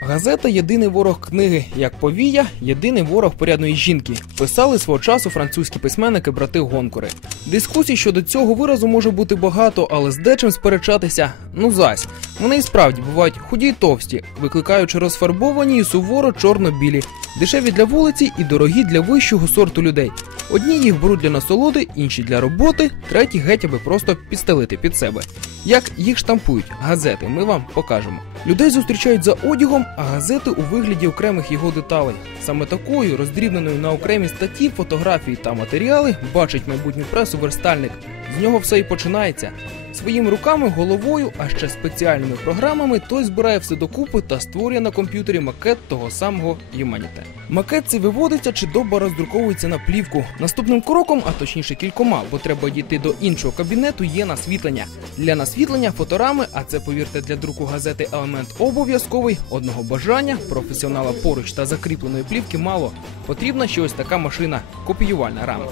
Газета єдиний ворог книги, як повія, єдиний ворог порядної жінки. Писали свого часу французькі письменники брати Гонкури. Дискусій щодо цього виразу може бути багато, але з дечим сперечатися ну зась. Вони і справді бувають худі й товсті, викликаючи розфарбовані і суворо чорно-білі, дешеві для вулиці і дорогі для вищого сорту людей. Одні їх беруть для насолоди, інші для роботи, треті геть аби просто підстелити під себе. Як їх штампують газети, ми вам покажемо. Людей зустрічають за одягом, а газети у вигляді окремих його деталей. Саме такою, роздрібненою на окремі статті, фотографії та матеріали, бачить майбутню пресу верстальник. З нього все і починається. Своїми руками, головою, а ще спеціальними програмами той збирає все докупи та створює на комп'ютері макет того самого Humanity. Макет цей виводиться чи доба роздруковується на плівку. Наступним кроком, а точніше кількома, бо треба дійти до іншого кабінету, є насвітлення. Для насвітлення фоторами, а це повірте для друку газети елемент обов'язковий, одного бажання, професіонала поруч та закріпленої плівки мало. Потрібна ще ось така машина копіювальна рама.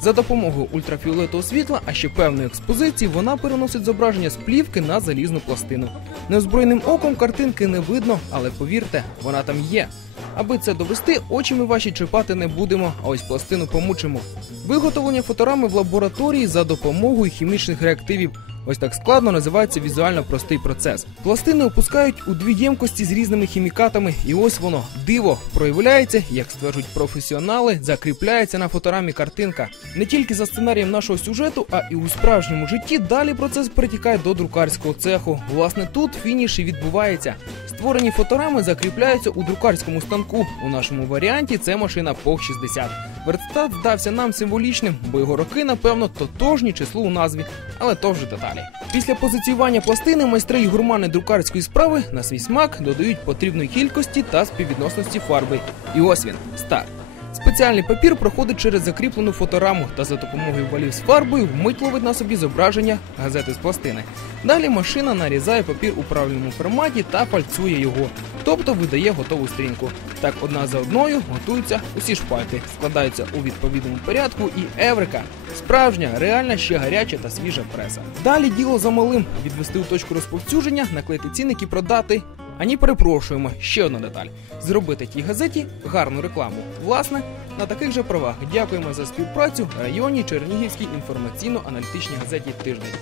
За допомогою ультрафіолетового світла, а ще певної експозиції, вона переносить зображення з плівки на залізну пластину. Неозброєним оком картинки не видно, але повірте, вона там є. Аби це довести, очі ми ваші чіпати не будемо, а ось пластину помучимо. Виготовлення фоторами в лабораторії за допомогою хімічних реактивів. Ось так складно називається візуально простий процес. Пластини опускають у дві ємкості з різними хімікатами, і ось воно диво проявляється, як стверджують професіонали, закріпляється на фоторамі картинка. Не тільки за сценарієм нашого сюжету, а і у справжньому житті далі процес перетікає до друкарського цеху. Власне, тут фініш і відбувається. Створені фоторами закріпляються у друкарському станку. У нашому варіанті це машина POG 60. Верстат здався нам символічним, бо його роки, напевно, тотожні числу у назві, але то вже деталі. Після позиціювання пластини майстри і гурмани друкарської справи на свій смак додають потрібної кількості та співвідносності фарби. І ось він старт. Спеціальний папір проходить через закріплену фотораму та за допомогою валів з фарбою вмить ловить на собі зображення газети з пластини. Далі машина нарізає папір у правильному форматі та фальцує його, тобто видає готову стрінку. Так одна за одною готуються усі шпальти, складаються у відповідному порядку і еврика. Справжня, реальна ще гаряча та свіжа преса. Далі діло за малим відвести у точку розповсюдження, наклеїти цінник і продати. Ані перепрошуємо ще одна деталь: зробити тій газеті гарну рекламу. Власне, на таких же правах дякуємо за співпрацю районній Чернігівській інформаційно-аналітичній газеті Тиждень.